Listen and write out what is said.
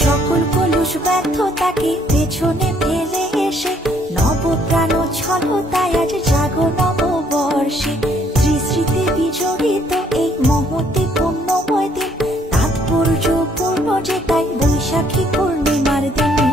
সকল কলুষ ব্যর্থতাকে পেছনে ফেলে এসে নবপ্রাণ ছলতায় আজ জাগো নববর্ষে। ত্রিস্মৃতি বিজড়িত এই মহতি পুণ্যময় দিন, তাৎপর্যপূর্ণ যে তাই বৈশাখী পূর্ণিমার দিন।